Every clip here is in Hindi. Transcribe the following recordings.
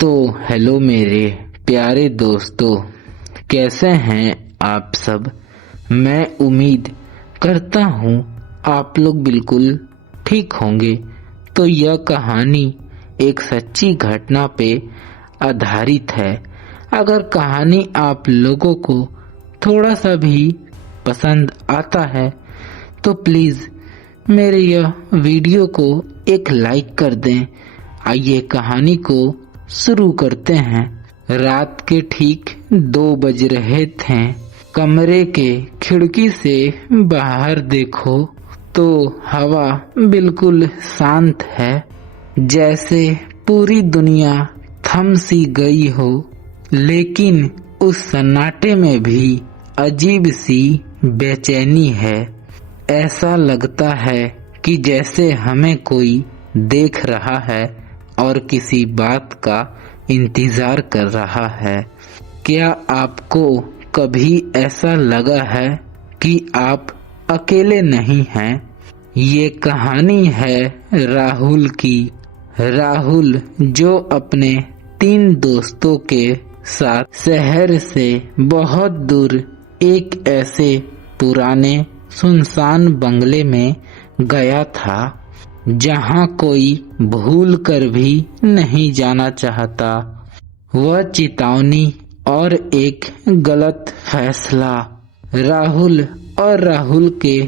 तो हेलो मेरे प्यारे दोस्तों, कैसे हैं आप सब। मैं उम्मीद करता हूँ आप लोग बिल्कुल ठीक होंगे। तो यह कहानी एक सच्ची घटना पे आधारित है। अगर कहानी आप लोगों को थोड़ा सा भी पसंद आता है तो प्लीज़ मेरे यह वीडियो को एक लाइक कर दें। आइए कहानी को शुरू करते हैं। रात के ठीक 2 बज रहे थे। कमरे के खिड़की से बाहर देखो तो हवा बिल्कुल शांत है, जैसे पूरी दुनिया थम सी गई हो। लेकिन उस सन्नाटे में भी अजीब सी बेचैनी है। ऐसा लगता है कि जैसे हमें कोई देख रहा है और किसी बात का इंतजार कर रहा है। क्या आपको कभी ऐसा लगा है कि आप अकेले नहीं हैं? ये कहानी है राहुल की। राहुल जो अपने 3 दोस्तों के साथ शहर से बहुत दूर एक ऐसे पुराने सुनसान बंगले में गया था जहां कोई भूल कर भी नहीं जाना चाहता। वह चेतावनी और एक गलत फैसला। राहुल और राहुल के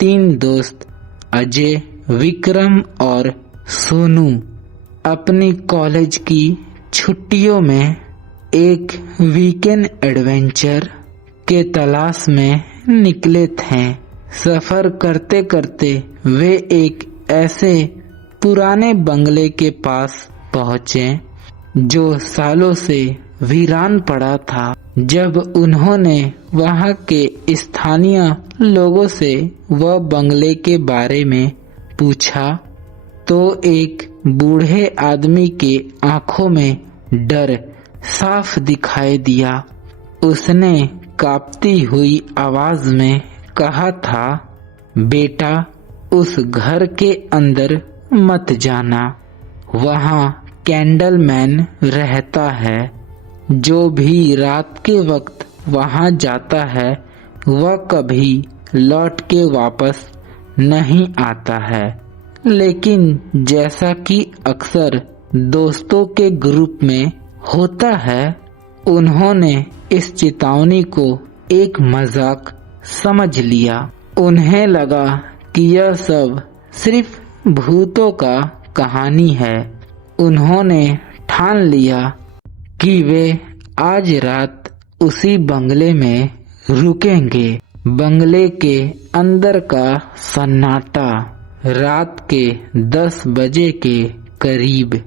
3 दोस्त अजय, विक्रम और सोनू अपनी कॉलेज की छुट्टियों में एक वीकेंड एडवेंचर के तलाश में निकले थे। सफर करते करते वे एक ऐसे पुराने बंगले के पास पहुंचे जो सालों से वीरान पड़ा था। जब उन्होंने वहां के स्थानीय लोगों से वह बंगले के बारे में पूछा तो एक बूढ़े आदमी के आंखों में डर साफ दिखाई दिया। उसने कांपती हुई आवाज में कहा था, बेटा उस घर के अंदर मत जाना। वहाँ कैंडलमैन रहता है। जो भी रात के वक्त वहाँ जाता है वह कभी लौट के वापस नहीं आता है। लेकिन जैसा कि अक्सर दोस्तों के ग्रुप में होता है, उन्होंने इस चेतावनी को एक मजाक समझ लिया। उन्हें लगा कि यह सब सिर्फ भूतों का कहानी है। उन्होंने ठान लिया कि वे आज रात उसी बंगले में रुकेंगे। बंगले के अंदर का सन्नाटा रात के 10 बजे के करीब।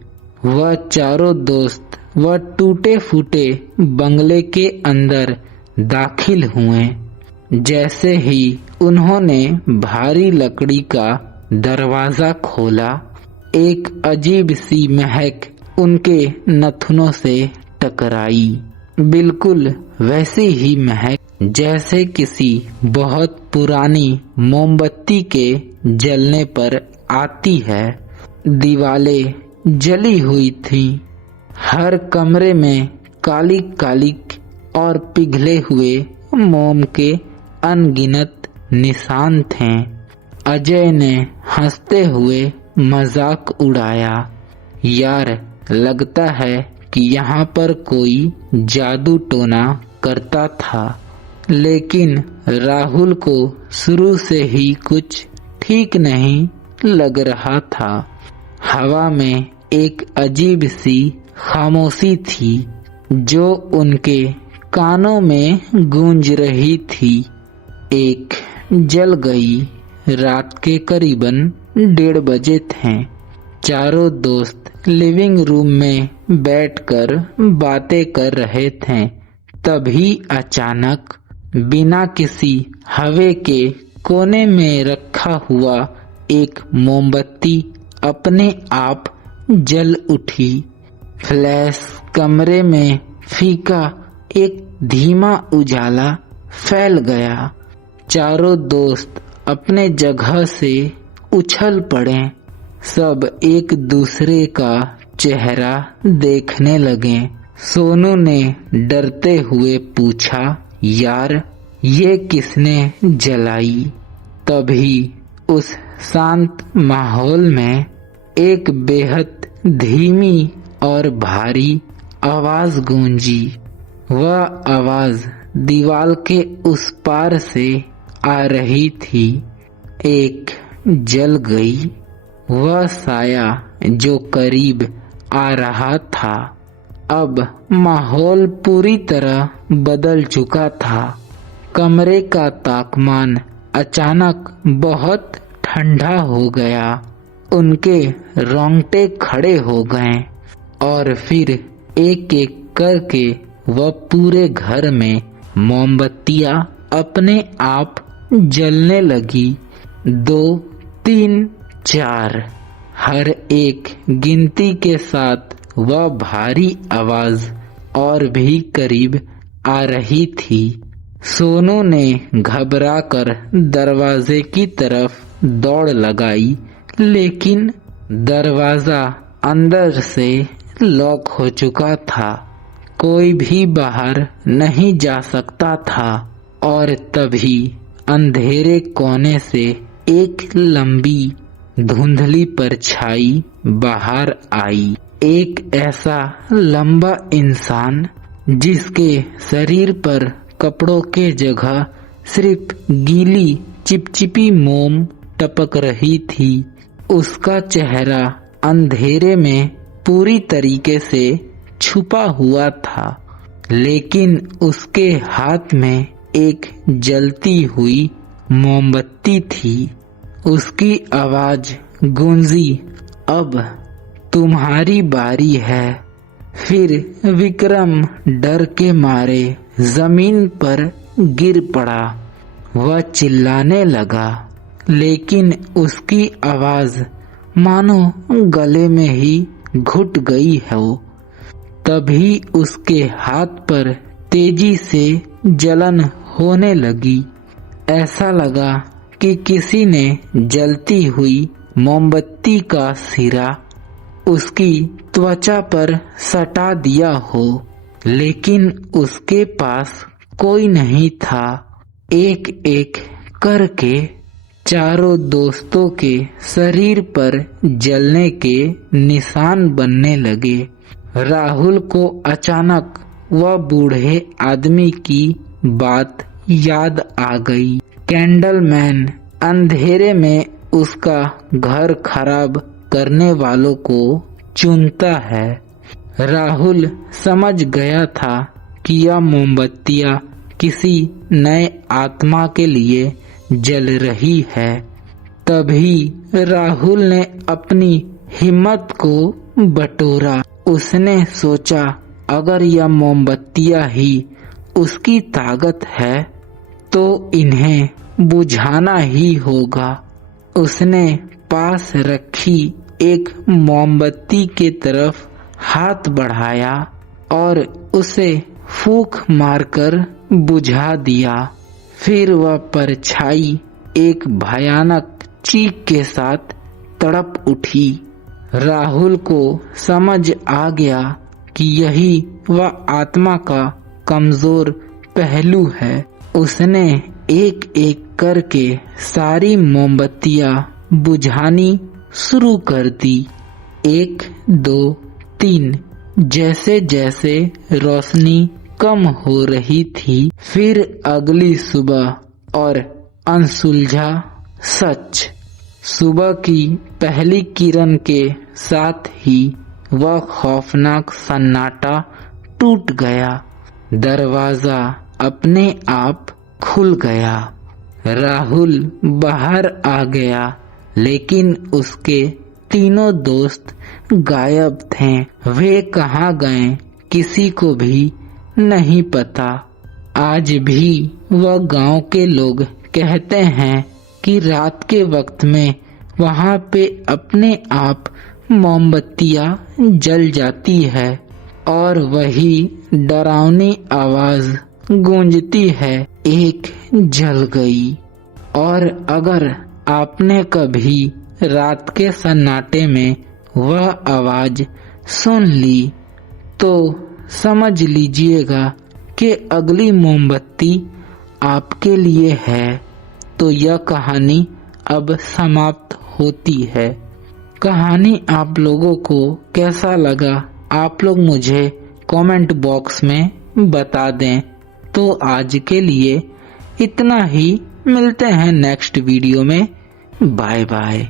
वह चारों दोस्त वह टूटे फूटे बंगले के अंदर दाखिल हुए। जैसे ही उन्होंने भारी लकड़ी का दरवाजा खोला, एक अजीब सी महक उनके नथुनों से टकराई। बिल्कुल वैसी ही महक जैसे किसी बहुत पुरानी मोमबत्ती के जलने पर आती है। दीवारें जली हुई थीं। हर कमरे में काली काली और पिघले हुए मोम के अनगिनत निशान थे। अजय ने हंसते हुए मजाक उड़ाया, यार लगता है कि यहाँ पर कोई जादू टोना करता था। लेकिन राहुल को शुरू से ही कुछ ठीक नहीं लग रहा था। हवा में एक अजीब सी खामोशी थी जो उनके कानों में गूंज रही थी। एक जल गई। रात के करीबन 1:30 बजे थे। चारों दोस्त लिविंग रूम में बैठकर बातें कर रहे थे। तभी अचानक बिना किसी हवा के कोने में रखा हुआ एक मोमबत्ती अपने आप जल उठी। फ्लैश कमरे में फीका एक धीमा उजाला फैल गया। चारों दोस्त अपने जगह से उछल पड़े। सब एक दूसरे का चेहरा देखने लगे। सोनू ने डरते हुए पूछा, यार ये किसने जलाई? तभी उस शांत माहौल में एक बेहद धीमी और भारी आवाज गूंजी। वह आवाज दीवार के उस पार से आ रही थी। एक जल गई वह साया जो करीब आ रहा था। अब माहौल पूरी तरह बदल चुका था। कमरे का तापमान अचानक बहुत ठंडा हो गया। उनके रोंगटे खड़े हो गए और फिर एक एक करके वह पूरे घर में मोमबत्तियां अपने आप जलने लगी। 2, 3, 4 हर एक गिनती के साथ वह भारी आवाज और भी करीब आ रही थी। सोनू ने घबराकर दरवाजे की तरफ दौड़ लगाई, लेकिन दरवाजा अंदर से लॉक हो चुका था। कोई भी बाहर नहीं जा सकता था। और तभी अंधेरे कोने से एक लंबी धुंधली परछाई बाहर आई। एक ऐसा लंबा इंसान जिसके शरीर पर कपड़ों के जगह सिर्फ गीली चिपचिपी मोम टपक रही थी। उसका चेहरा अंधेरे में पूरी तरीके से छुपा हुआ था, लेकिन उसके हाथ में एक जलती हुई मोमबत्ती थी। उसकी आवाज गूंजी, अब तुम्हारी बारी है। फिर विक्रम डर के मारे जमीन पर गिर पड़ा। वह चिल्लाने लगा, लेकिन उसकी आवाज मानो गले में ही घुट गई हो। तभी उसके हाथ पर तेजी से जलन होने लगी। ऐसा लगा कि किसी ने जलती हुई मोमबत्ती का सिरा उसकी त्वचा पर सटा दिया हो, लेकिन उसके पास कोई नहीं था। एक एक करके चारों दोस्तों के शरीर पर जलने के निशान बनने लगे। राहुल को अचानक वह बूढ़े आदमी की बात याद आ गई। कैंडलमैन अंधेरे में उसका घर खराब करने वालों को चुनता है। राहुल समझ गया था कि यह मोमबत्तियां किसी नए आत्मा के लिए जल रही है। तभी राहुल ने अपनी हिम्मत को बटोरा। उसने सोचा, अगर यह मोमबत्तियां ही उसकी ताकत है तो इन्हें बुझाना ही होगा। उसने पास रखी एक मोमबत्ती की तरफ हाथ बढ़ाया और उसे फूंक मारकर बुझा दिया। फिर वह परछाई एक भयानक चीख के साथ तड़प उठी। राहुल को समझ आ गया कि यही वह आत्मा का कमजोर पहलू है। उसने एक एक करके सारी मोमबत्तियां बुझानी शुरू कर दी। 1, 2, 3 जैसे जैसे रोशनी कम हो रही थी, फिर अगली सुबह और अनसुलझा सच। सुबह की पहली किरण के साथ ही वह खौफनाक सन्नाटा टूट गया। दरवाजा अपने आप खुल गया। राहुल बाहर आ गया, लेकिन उसके तीनों दोस्त गायब थे। वे कहाँ गए किसी को भी नहीं पता। आज भी वह गांव के लोग कहते हैं कि रात के वक्त में वहां पे अपने आप मोमबत्तियां जल जाती है और वही डरावनी आवाज गूंजती है, एक जल गई। और अगर आपने कभी रात के सन्नाटे में वह आवाज सुन ली तो समझ लीजिएगा कि अगली मोमबत्ती आपके लिए है। तो यह कहानी अब समाप्त होती है। कहानी आप लोगों को कैसा लगा आप लोग मुझे कमेंट बॉक्स में बता दें। तो आज के लिए इतना ही, मिलते हैं नेक्स्ट वीडियो में। Bye bye.